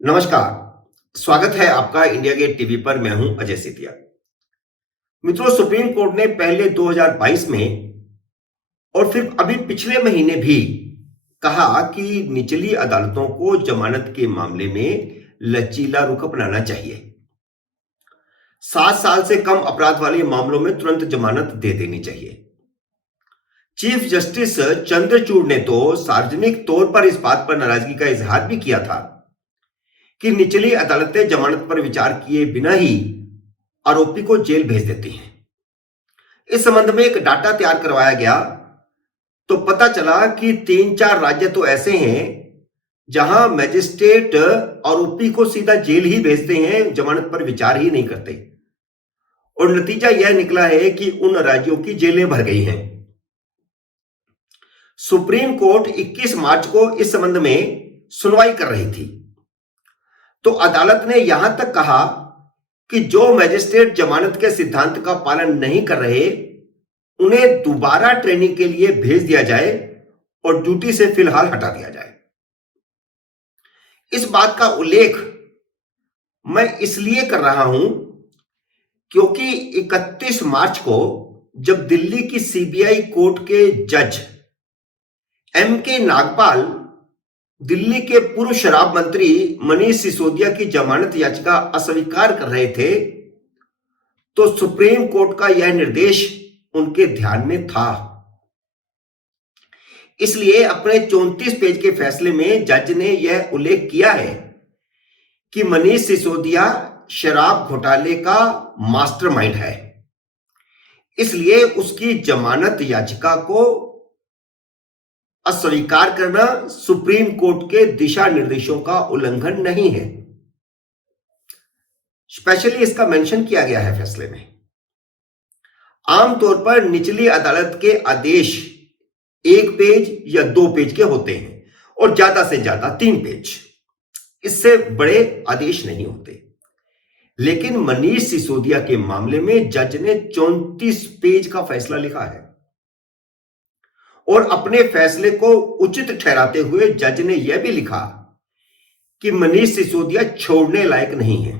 नमस्कार। स्वागत है आपका इंडिया गेट टीवी पर। मैं हूं अजय सेतिया। मित्रों, सुप्रीम कोर्ट ने पहले 2022 में और फिर अभी पिछले महीने भी कहा कि निचली अदालतों को जमानत के मामले में लचीला रुख अपनाना चाहिए। 7 साल से कम अपराध वाले मामलों में तुरंत जमानत दे देनी चाहिए। चीफ जस्टिस चंद्रचूड़ ने तो सार्वजनिक तौर पर इस बात पर नाराजगी का इजहार भी किया था कि निचली अदालतें जमानत पर विचार किए बिना ही आरोपी को जेल भेज देती हैं। इस संबंध में एक डाटा तैयार करवाया गया तो पता चला कि 3-4 राज्य तो ऐसे हैं जहां मैजिस्ट्रेट आरोपी को सीधा जेल ही भेजते हैं, जमानत पर विचार ही नहीं करते। और नतीजा यह निकला है कि उन राज्यों की जेलें भर गई हैं। सुप्रीम कोर्ट 21 मार्च को इस संबंध में सुनवाई कर रही थी तो अदालत ने यहां तक कहा कि जो मैजिस्ट्रेट जमानत के सिद्धांत का पालन नहीं कर रहे उन्हें दोबारा ट्रेनिंग के लिए भेज दिया जाए और ड्यूटी से फिलहाल हटा दिया जाए। इस बात का उल्लेख मैं इसलिए कर रहा हूं क्योंकि 31 मार्च को जब दिल्ली की सीबीआई कोर्ट के जज एम.के. नागपाल दिल्ली के पूर्व शराब मंत्री मनीष सिसोदिया की जमानत याचिका अस्वीकार कर रहे थे तो सुप्रीम कोर्ट का यह निर्देश उनके ध्यान में था। इसलिए अपने 34 पेज के फैसले में जज ने यह उल्लेख किया है कि मनीष सिसोदिया शराब घोटाले का मास्टरमाइंड है, इसलिए उसकी जमानत याचिका को अस्वीकार करना सुप्रीम कोर्ट के दिशा निर्देशों का उल्लंघन नहीं है। स्पेशली इसका मेंशन किया गया है फैसले में। आमतौर पर निचली अदालत के आदेश 1 पेज या 2 पेज के होते हैं और ज्यादा से ज्यादा 3 पेज, इससे बड़े आदेश नहीं होते। लेकिन मनीष सिसोदिया के मामले में जज ने 34 पेज का फैसला लिखा है और अपने फैसले को उचित ठहराते हुए जज ने यह भी लिखा कि मनीष सिसोदिया छोड़ने लायक नहीं है।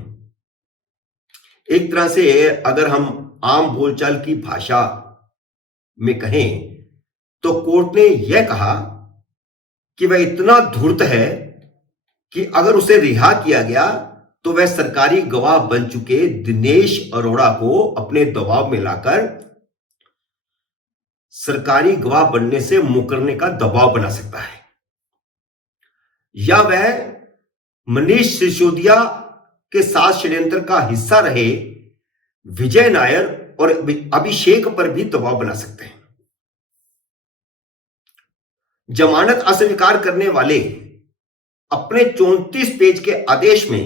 एक तरह से अगर हम आम बोलचाल की भाषा में कहें तो कोर्ट ने यह कहा कि वह इतना धूर्त है कि अगर उसे रिहा किया गया तो वह सरकारी गवाह बन चुके दिनेश अरोड़ा को अपने दबाव में लाकर सरकारी गवाह बनने से मुकरने का दबाव बना सकता है, या वह मनीष सिसोदिया के साथ षड्यंत्र का हिस्सा रहे विजय नायर और अभिषेक पर भी दबाव बना सकते हैं। जमानत अस्वीकार करने वाले अपने 34 पेज के आदेश में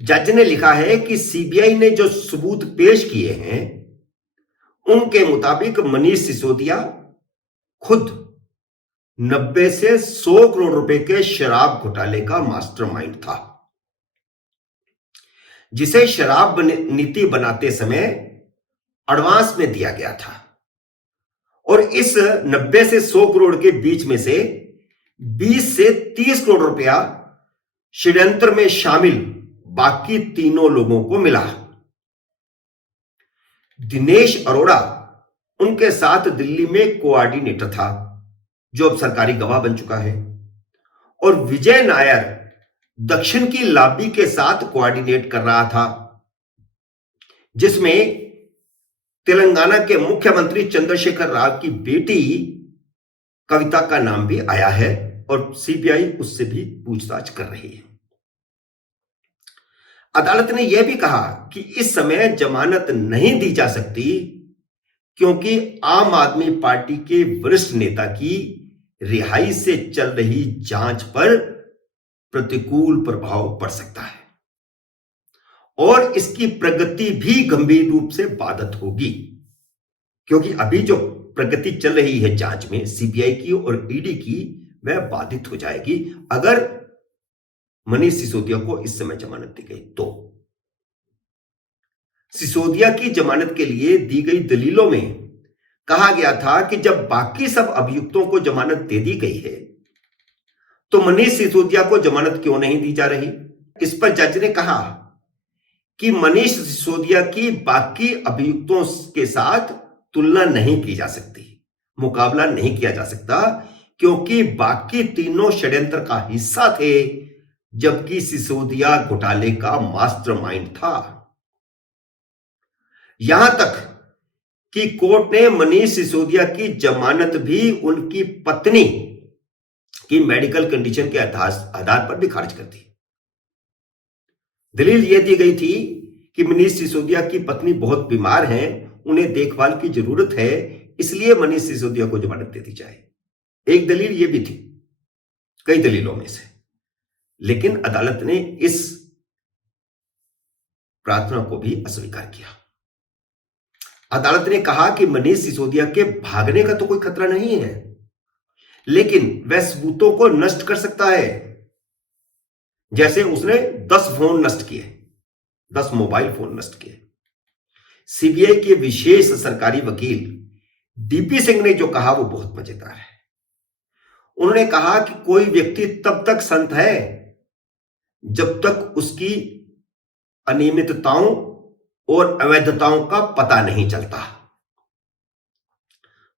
जज ने लिखा है कि सीबीआई ने जो सबूत पेश किए हैं उनके मुताबिक मनीष सिसोदिया खुद 90 से 100 करोड़ रुपए के शराब घोटाले का मास्टरमाइंड था, जिसे शराब नीति बनाते समय एडवांस में दिया गया था। और इस 90 से 100 करोड़ के बीच में से 20 से 30 करोड़ रुपया षड्यंत्र में शामिल बाकी तीनों लोगों को मिला। दिनेश अरोड़ा उनके साथ दिल्ली में कोऑर्डिनेटर था, जो अब सरकारी गवाह बन चुका है, और विजय नायर दक्षिण की लॉबी के साथ कोऑर्डिनेट कर रहा था, जिसमें तेलंगाना के मुख्यमंत्री चंद्रशेखर राव की बेटी कविता का नाम भी आया है और सीबीआई उससे भी पूछताछ कर रही है। अदालत ने यह भी कहा कि इस समय जमानत नहीं दी जा सकती क्योंकि आम आदमी पार्टी के वरिष्ठ नेता की रिहाई से चल रही जांच पर प्रतिकूल प्रभाव पड़ सकता है और इसकी प्रगति भी गंभीर रूप से बाधित होगी, क्योंकि अभी जो प्रगति चल रही है जांच में सीबीआई की और ईडी की, वह बाधित हो जाएगी अगर मनीष सिसोदिया को इस समय जमानत दी गई तो। सिसोदिया की जमानत के लिए दी गई दलीलों में कहा गया था कि जब बाकी सब अभियुक्तों को जमानत दे दी गई है तो मनीष सिसोदिया को जमानत क्यों नहीं दी जा रही। इस पर जज ने कहा कि मनीष सिसोदिया की बाकी अभियुक्तों के साथ तुलना नहीं की जा सकती, मुकाबला नहीं किया जा सकता, क्योंकि बाकी तीनों षड्यंत्र का हिस्सा थे, जबकि सिसोदिया घोटाले का मास्टरमाइंड था। यहां तक कि कोर्ट ने मनीष सिसोदिया की जमानत भी उनकी पत्नी की मेडिकल कंडीशन के आधार पर भी खारिज कर दी। दलील यह दी गई थी कि मनीष सिसोदिया की पत्नी बहुत बीमार हैं, उन्हें देखभाल की जरूरत है, इसलिए मनीष सिसोदिया को जमानत दे दी जाए। एक दलील यह भी थी कई दलीलों में से, लेकिन अदालत ने इस प्रार्थना को भी अस्वीकार किया। अदालत ने कहा कि मनीष सिसोदिया के भागने का तो कोई खतरा नहीं है, लेकिन वह सबूतों को नष्ट कर सकता है। जैसे उसने 10 फोन नष्ट किए, 10 मोबाइल फोन नष्ट किए। सीबीआई के विशेष सरकारी वकील डीपी सिंह ने जो कहा वो बहुत मजेदार है। उन्होंने कहा कि कोई व्यक्ति तब तक संत है जब तक उसकी अनियमितताओं और अवैधताओं का पता नहीं चलता।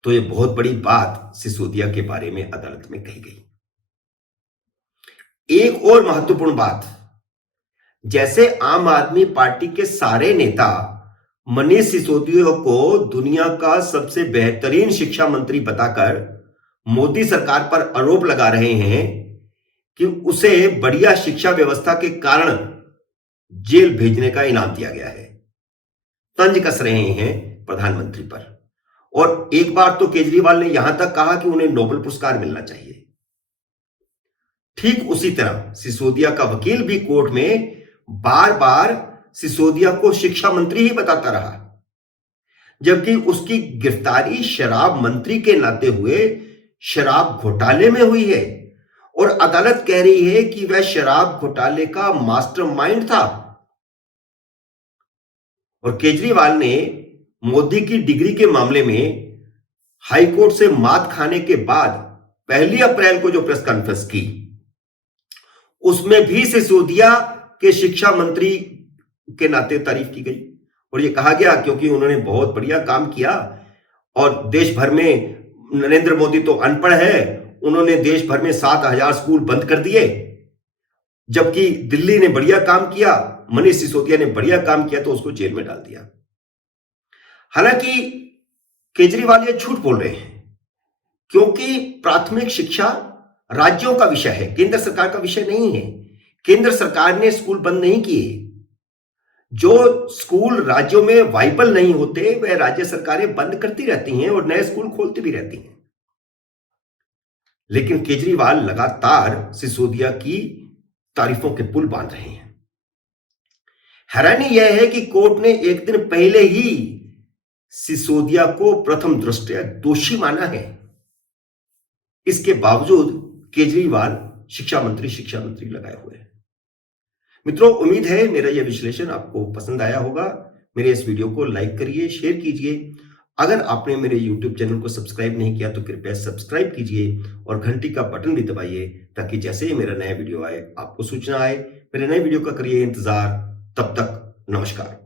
तो ये बहुत बड़ी बात सिसोदिया के बारे में अदालत में कही गई। एक और महत्वपूर्ण बात, जैसे आम आदमी पार्टी के सारे नेता मनीष सिसोदिया को दुनिया का सबसे बेहतरीन शिक्षा मंत्री बताकर मोदी सरकार पर आरोप लगा रहे हैं कि उसे बढ़िया शिक्षा व्यवस्था के कारण जेल भेजने का इनाम दिया गया है, तंज कस रहे हैं प्रधानमंत्री पर। और एक बार तो केजरीवाल ने यहां तक कहा कि उन्हें नोबेल पुरस्कार मिलना चाहिए। ठीक उसी तरह सिसोदिया का वकील भी कोर्ट में बार बार सिसोदिया को शिक्षा मंत्री ही बताता रहा, जबकि उसकी गिरफ्तारी शराब मंत्री के नाते हुए शराब घोटाले में हुई है, और अदालत कह रही है कि वह शराब घोटाले का मास्टरमाइंड था। और केजरीवाल ने मोदी की डिग्री के मामले में हाईकोर्ट से मात खाने के बाद 1 अप्रैल को जो प्रेस कॉन्फ्रेंस की, उसमें भी सिसोदिया के शिक्षा मंत्री के नाते तारीफ की गई और यह कहा गया क्योंकि उन्होंने बहुत बढ़िया काम किया और देश भर में, नरेंद्र मोदी तो अनपढ़ है, उन्होंने देश भर में 7,000 स्कूल बंद कर दिए, जबकि दिल्ली ने बढ़िया काम किया, मनीष सिसोदिया ने बढ़िया काम किया तो उसको जेल में डाल दिया। हालांकि केजरीवाल ये झूठ बोल रहे हैं, क्योंकि प्राथमिक शिक्षा राज्यों का विषय है, केंद्र सरकार का विषय नहीं है। केंद्र सरकार ने स्कूल बंद नहीं किए। जो स्कूल राज्यों में वाइबल नहीं होते वह राज्य सरकारें बंद करती रहती हैं और नए स्कूल खोलती भी रहती हैं। लेकिन केजरीवाल लगातार सिसोदिया की तारीफों के पुल बांध रहे हैं। हैरानी यह है कि कोर्ट ने एक दिन पहले ही सिसोदिया को प्रथम दृष्टया दोषी माना है। इसके बावजूद केजरीवाल शिक्षा मंत्री लगाए हुए हैं। मित्रों, उम्मीद है मेरा यह विश्लेषण आपको पसंद आया होगा। मेरे इस वीडियो को लाइक करिए, शेयर कीजिए। अगर आपने मेरे YouTube चैनल को सब्सक्राइब नहीं किया तो कृपया सब्सक्राइब कीजिए और घंटी का बटन भी दबाइए, ताकि जैसे ही मेरा नया वीडियो आए आपको सूचना आए। मेरे नए वीडियो का करिए इंतजार। तब तक नमस्कार।